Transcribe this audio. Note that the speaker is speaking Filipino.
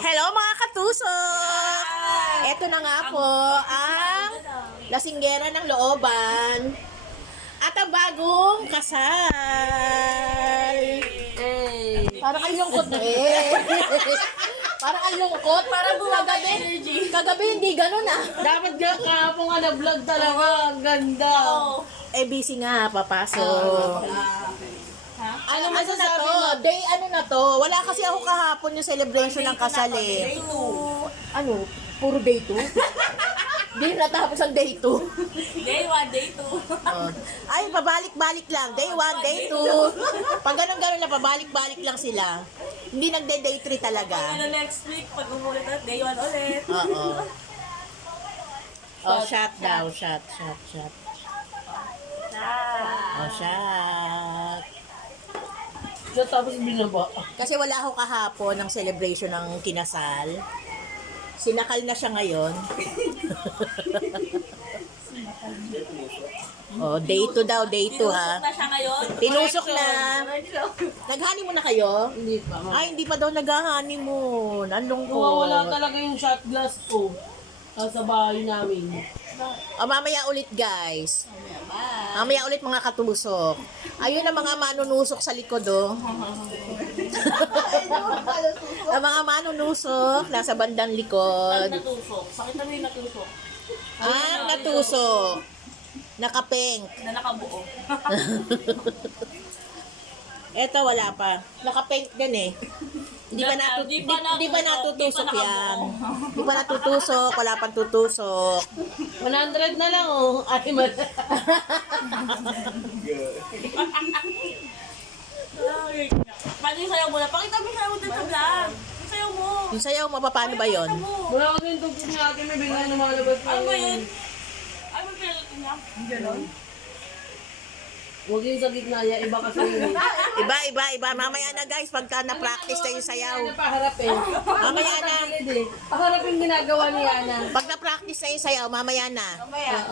Hello mga katusok! Ito na nga po ang lasinggera ng looban at ang bagong kasal. Parang ang lungkot eh. Parang ang lungkot. Parang kagabi hindi ganun ah. Dapat kahapon nga na-vlog talaga. Ang ganda. Eh busy nga papasok. Ano na to? Day ano na to? Wala kasi ako kahapon yung celebration ng kasal eh. Day 2. Ano? Puro day 2? Hindi natapos ang day 2. Day 1, day 2. Ay, pabalik-balik lang. Day 1, day 2. Pag ganun-ganun lang, pabalik-balik lang sila. Hindi nagde-day 3 talaga. Ano next week, pag umulit ulit, day 1 ulit. Oo. Oh, shot daw. Shot. Oh, shot. So, tapos binaba. Kasi wala ako kahapon ng celebration ng kinasal. Sinakal na siya ngayon. Oh, day 2 daw, day 2 ha. Tinusok na siya ngayon. Tinusok na. Nag-honeymoon na kayo? Hindi pa. Ay, hindi pa daw nag-honeymoon. Ang lungkot. Wala talaga yung shot glass ko. Sa bahay namin. O, mamaya ulit guys. Mamaya ulit mga katusok. Ayun ang mga manunusok sa likod oh. Ang mga manunusok nasa bandang likod. Natusok. Sakit na yung natusok. Ang natusok. Nakapink. Na nakabuo. Eto wala pa. Nakapink din eh. Di pa natutusok yan. Di pa natutusok. Wala pang tutusok. 100 na lang oh. Ay, Paano yung sayaw mo na? Pakita mo yung sayaw mo dun sa vlog. Yung sayaw mo. Yung sayaw mo, paano ba yon? Wala kasi yung tugtog niya atin. May bigla na malabas pa. Ano ba yun? Ano ba pinalitin niya? Ganon? Huwag yung sa gitna niya. Iba kasi yun. Iba. Mamaya na guys, pagka na-practice na yung sayaw. Ano paharap eh. Mamaya na. Paharap yung ginagawa ni Ana. Pag na-practice na yung sayaw, mamaya na. Mamaya.